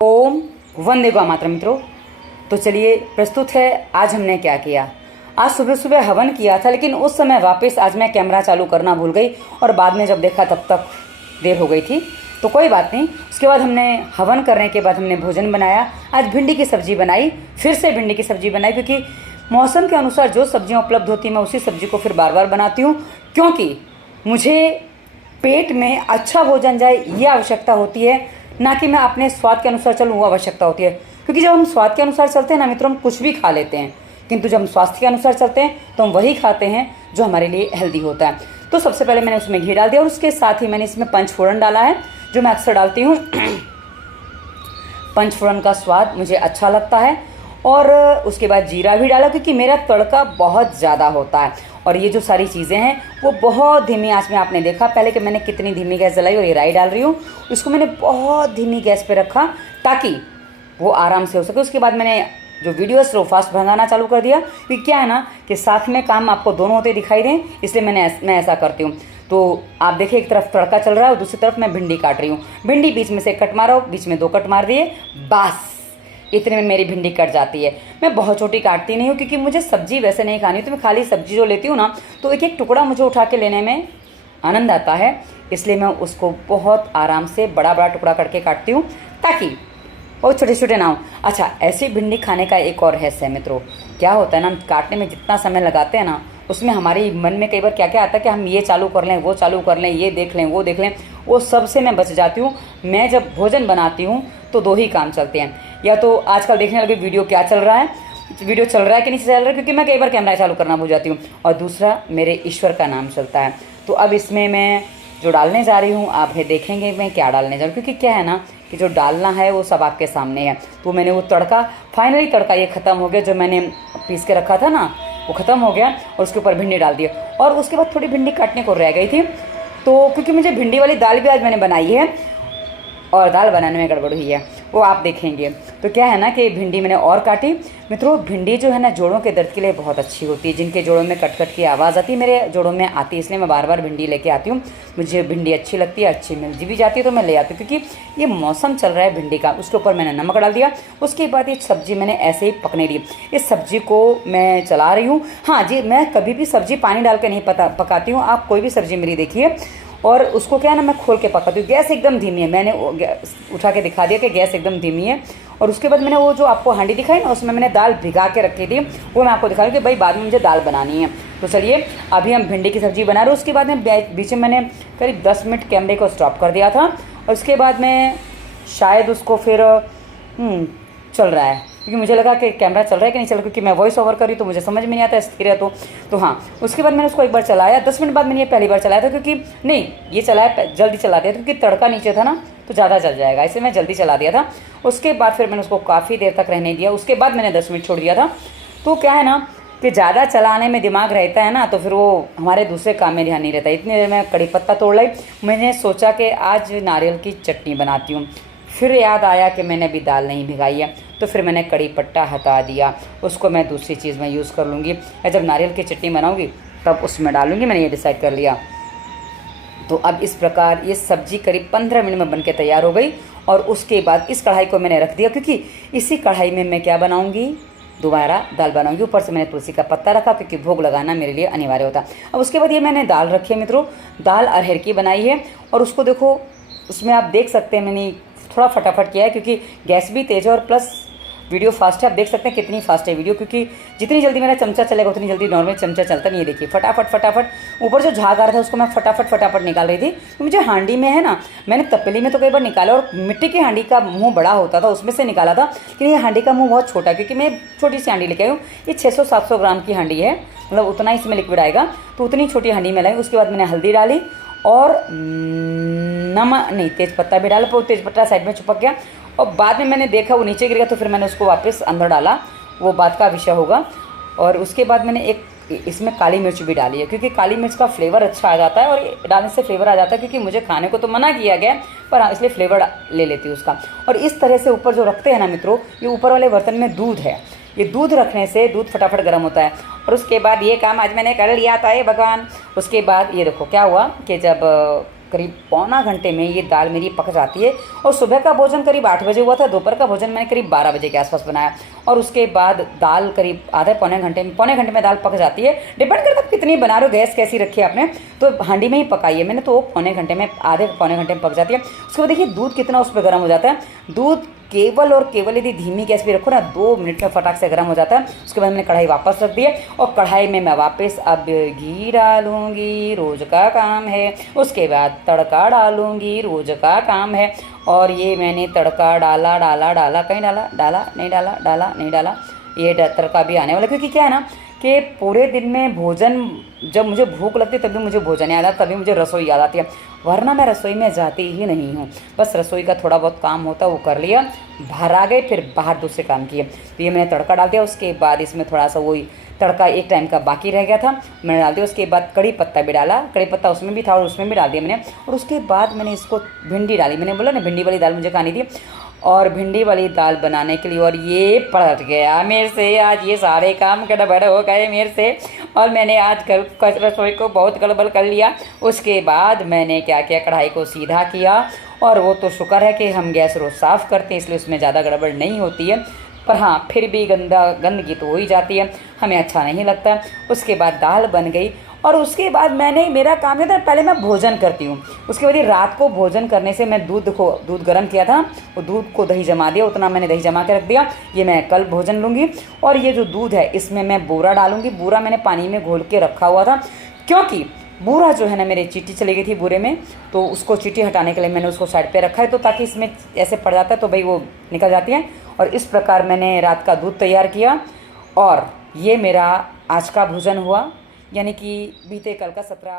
ओम वंदे गौ मातरम। मित्रों, तो चलिए प्रस्तुत है आज हमने क्या किया। आज सुबह सुबह हवन किया था, लेकिन उस समय वापस आज मैं कैमरा चालू करना भूल गई और बाद में जब देखा तब तक देर हो गई थी। तो कोई बात नहीं। उसके बाद हमने हवन करने के बाद हमने भोजन बनाया। आज भिंडी की सब्जी बनाई, फिर से भिंडी की सब्जी बनाई, क्योंकि मौसम के अनुसार जो सब्जियाँ उपलब्ध होती हैं मैं उसी सब्जी को फिर बार बार बनाती हूँ, क्योंकि मुझे पेट में अच्छा भोजन जाए ये आवश्यकता होती है, ना कि मैं अपने स्वाद के अनुसार चलूँ वो आवश्यकता होती है। क्योंकि जब हम स्वाद के अनुसार चलते हैं ना मित्रों, हम कुछ भी खा लेते हैं, किंतु जब हम स्वास्थ्य के अनुसार चलते हैं तो हम वही खाते हैं जो हमारे लिए हेल्दी होता है। तो सबसे पहले मैंने उसमें घी डाल दिया और उसके साथ ही मैंने इसमें पंचफोड़न डाला है, जो मैं अक्सर डालती हूँ। पंचफोड़न का स्वाद मुझे अच्छा लगता है। और उसके बाद जीरा भी डाला, क्योंकि मेरा तड़का बहुत ज़्यादा होता है। और ये जो सारी चीज़ें हैं वो बहुत धीमी आंच में, आपने देखा पहले कि मैंने कितनी धीमी गैस जलाई। और ये राई डाल रही हूँ, उसको मैंने बहुत धीमी गैस पे रखा ताकि वो आराम से हो सके। उसके बाद मैंने जो वीडियो है स्लो फास्ट भगाना चालू कर दिया, क्योंकि क्या है ना कि साथ में काम आपको दोनों होते दिखाई दें, इसलिए मैं ऐसा करती हूँ। तो आप देखिए, एक तरफ तड़का चल रहा है और दूसरी तरफ मैं भिंडी काट रही हूँ। भिंडी बीच में से कट मारा, बीच में 2 कट मार दिए, बस इतने में मेरी भिंडी कट जाती है। मैं बहुत छोटी काटती नहीं हूँ, क्योंकि मुझे सब्जी वैसे नहीं खानी, तो मैं खाली सब्जी जो लेती हूँ ना, तो एक एक टुकड़ा मुझे उठा के लेने में आनंद आता है, इसलिए मैं उसको बहुत आराम से बड़ा बड़ा टुकड़ा करके काटती हूँ, ताकि वो छोटे छोटे ना हो। अच्छा, ऐसी भिंडी खाने का एक और रहस्य है मित्रों, क्या होता है ना, काटने में जितना समय लगाते हैं ना, उसमें हमारे मन में कई बार क्या क्या आता है कि हम ये चालू कर लें, वो चालू कर लें, ये देख लें, वो देख लें, वो सब से मैं बच जाती हूँ। मैं जब भोजन बनाती हूँ तो 2 ही काम चलते हैं, या तो आजकल देखने लगे वीडियो क्या चल रहा है, वीडियो चल रहा है कि नहीं चल रहा है, क्योंकि मैं कई बार कैमरा चालू करना भूल जाती हूँ, और दूसरा मेरे ईश्वर का नाम चलता है। तो अब इसमें मैं जो डालने जा रही हूँ, आप देखेंगे मैं क्या डालने जा रही हूँ, क्योंकि क्या है ना कि जो डालना है वो सब आपके सामने है। तो मैंने वो तड़का, फाइनली तड़का ये ख़त्म हो गया, जो मैंने पीस के रखा था ना वो ख़त्म हो गया, और उसके ऊपर भिंडी डाल दी। और उसके बाद थोड़ी भिंडी काटने को रह गई थी, तो क्योंकि मुझे भिंडी वाली दाल भी आज मैंने बनाई है और दाल बनाने में गड़बड़ हुई है, वो आप देखेंगे। तो क्या है ना कि भिंडी मैंने और काटी। मित्रों, भिंडी जो है ना जोड़ों के दर्द के लिए बहुत अच्छी होती है। जिनके जोड़ों में कट कट की आवाज़ आती है, मेरे जोड़ों में आती है, इसलिए मैं बार बार भिंडी लेके आती हूँ। मुझे भिंडी अच्छी लगती है, अच्छी मिल भी जाती है तो मैं ले आती हूँ, क्योंकि ये मौसम चल रहा है भिंडी का। उसके ऊपर मैंने नमक डाल दिया। उसके बाद ये सब्ज़ी मैंने ऐसे ही पकने दी। इस सब्ज़ी को मैं चला रही हूँ। हाँ जी, मैं कभी भी सब्ज़ी पानी डाल के नहीं पकाती हूँ। आप कोई भी सब्ज़ी मेरी देखिए, और उसको क्या है ना, मैं खोल के पकाती हूँ। गैस एकदम धीमी है, मैंने उठा के दिखा दिया कि गैस एकदम धीमी है। और उसके बाद मैंने वो जो आपको हांडी दिखाई ना, उसमें मैंने दाल भिगा के रखी थी, वो मैं आपको दिखा रही हूँ कि भाई बाद में मुझे दाल बनानी है। तो चलिए अभी हम भिंडी की सब्ज़ी बना रहे हैं। उसके बाद में बीच में मैंने करीब 10 मिनट कैमरे को स्टॉप कर दिया था, और उसके बाद में शायद उसको फिर चल रहा है, क्योंकि मुझे लगा कि कैमरा चल रहा है कि नहीं चल रहा, क्योंकि मैं वॉइस ओवर करी तो मुझे समझ में नहीं आता स्थिर है तो हाँ। उसके बाद मैंने उसको एक बार चलाया, 10 मिनट बाद मैंने ये पहली बार चलाया था, क्योंकि नहीं ये चलाया जल्दी चला दिया था, क्योंकि तड़का नीचे था ना तो ज़्यादा जल जाएगा, इसलिए मैं जल्दी चला दिया था। उसके बाद फिर मैंने उसको काफ़ी देर तक रहने दिया। उसके बाद मैंने 10 मिनट छोड़ दिया था। तो क्या है ना कि ज़्यादा चलाने में दिमाग रहता है ना, तो फिर वो हमारे दूसरे काम में ध्यान नहीं रहता। इतनी देर में कड़ी पत्ता तोड़ लाई। मैंने सोचा कि आज नारियल की चटनी बनाती हूँ। फिर याद आया कि मैंने अभी दाल नहीं भिगाई है, तो फिर मैंने कड़ी पत्ता हटा दिया। उसको मैं दूसरी चीज़ में यूज़ कर लूँगी, या जब नारियल की चटनी बनाऊँगी तब उसमें डालूँगी। मैंने ये डिसाइड कर लिया। तो अब इस प्रकार ये सब्ज़ी करीब 15 मिनट में बनके तैयार हो गई। और उसके बाद इस कढ़ाई को मैंने रख दिया, क्योंकि इसी कढ़ाई में मैं क्या बनाऊँगी, दोबारा दाल बनाऊंगी। ऊपर से मैंने तुलसी का पत्ता रखा, क्योंकि भोग लगाना मेरे लिए अनिवार्य होता है। अब उसके बाद ये मैंने दाल रखी है मित्रों, दाल अरहर की बनाई है। और उसको देखो, उसमें आप देख सकते हैं मैंने थोड़ा फटाफट किया है, क्योंकि गैस भी तेज़ है और प्लस वीडियो फास्ट है। आप देख सकते हैं कितनी फास्ट है वीडियो, क्योंकि जितनी जल्दी मेरा चमचा चलेगा उतनी जल्दी नॉर्मल चमचा चलता नहीं है। देखिए फटाफट ऊपर जो झाग आ रहा था उसको मैं फटाफट निकाल रही थी। तो मुझे हांडी में है ना, मैंने तपेली में तो कई बार निकाला, और मिट्टी की हांडी का मुंह बड़ा होता था उसमें से निकाला था, लेकिन ये हांडी का मुंह बहुत छोटा है, क्योंकि मैं छोटी सी हांडी लेके आई हूँ। ये 600-700 ग्राम की हांडी है, मतलब उतना ही इसमें लिक्विड आएगा, तो उतनी छोटी हांडी में लाई। उसके बाद मैंने हल्दी डाली और नमक नहीं, तेज़पत्ता भी डाला, पर तेज़पत्ता साइड में चिपक गया, और बाद में मैंने देखा वो नीचे गिर गया, तो फिर मैंने उसको वापस अंदर डाला, वो बात का विषय होगा। और उसके बाद मैंने एक इसमें काली मिर्च भी डाली है, क्योंकि काली मिर्च का फ्लेवर अच्छा आ जाता है, और डालने से फ्लेवर आ जाता है, क्योंकि मुझे खाने को तो मना किया गया, पर हाँ इसलिए फ्लेवर ले लेती हूँ उसका। और इस तरह से ऊपर जो रखते हैं ना मित्रों, ये ऊपर वाले बर्तन में दूध है, ये दूध रखने से दूध फटाफट गर्म होता है। और उसके बाद ये काम आज मैंने कर लिया था, भगवान। उसके बाद ये देखो क्या हुआ कि जब करीब पौना घंटे में ये दाल मेरी पक जाती है। और सुबह का भोजन करीब 8 बजे हुआ था, दोपहर का भोजन मैंने करीब 12 बजे के आसपास बनाया। और उसके बाद दाल करीब आधे पौने घंटे में दाल पक जाती है। डिपेंड करता है कितनी बना रहे हो, गैस कैसी रखी है आपने, तो हांडी में ही पकाई है मैंने, तो आधे पौने घंटे में पक जाती है। उसके बाद देखिए दूध कितना उस पर गर्म हो जाता है। दूध केवल और केवल यदि धीमी गैस पे रखो ना, 2 मिनट में फटाक से गर्म हो जाता है। उसके बाद मैंने कढ़ाई वापस रख दी है और कढ़ाई में मैं वापस अब घी डालूंगी, रोज़ का काम है। उसके बाद तड़का डालूंगी, रोज़ का काम है। और ये मैंने तड़का डाला कहीं डाला, ये तड़का भी आने वाला, क्योंकि क्या है ना कि पूरे दिन में भोजन, जब मुझे भूख लगती है तभी मुझे भोजन याद आता है, तभी मुझे रसोई याद आती है, वरना मैं रसोई में जाती ही नहीं हूँ। बस रसोई का थोड़ा बहुत काम होता है वो कर लिया, बाहर आ गए, फिर बाहर दूसरे काम किए। तो ये मैंने तड़का डाल दिया। उसके बाद इसमें थोड़ा सा वही तड़का एक टाइम का बाकी रह गया था, मैंने डाल दिया। उसके बाद कड़ी पत्ता भी डाला, कड़ी पत्ता उसमें भी था और उसमें भी डाल दिया मैंने। और उसके बाद मैंने इसको भिंडी डाली, मैंने बोला ना भिंडी वाली दाल मुझे खानी थी, और भिंडी वाली दाल बनाने के लिए, और ये पलट गया मेरे से आज, ये सारे काम गड़बड़ हो गए मेरे से, और मैंने आज रसोई को बहुत गड़बड़ कर लिया। उसके बाद मैंने क्या किया, कढ़ाई को सीधा किया, और वो तो शुक्र है कि हम गैस रोज़ साफ़ करते हैं, इसलिए उसमें ज़्यादा गड़बड़ नहीं होती है, पर हाँ फिर भी गंदगी तो हो ही जाती है, हमें अच्छा नहीं लगता। उसके बाद दाल बन गई, और उसके बाद मेरा काम है था, पहले मैं भोजन करती हूँ। उसके बाद रात को भोजन करने से मैं दूध गर्म किया था, वो दूध को दही जमा दिया, उतना मैंने दही जमा के रख दिया। ये मैं कल भोजन लूँगी। और ये जो दूध है इसमें मैं बूरा डालूँगी। बूरा मैंने पानी में घोल के रखा हुआ था, क्योंकि बूरा जो है ना, मेरी चींटी चली गई थी बूरे में, तो उसको चींटी हटाने के लिए मैंने उसको साइड पे रखा है, तो ताकि इसमें ऐसे पड़ जाता है तो भाई वो निकल जाती है। और इस प्रकार मैंने रात का दूध तैयार किया, और ये मेरा आज का भोजन हुआ, यानी कि बीते कल का 17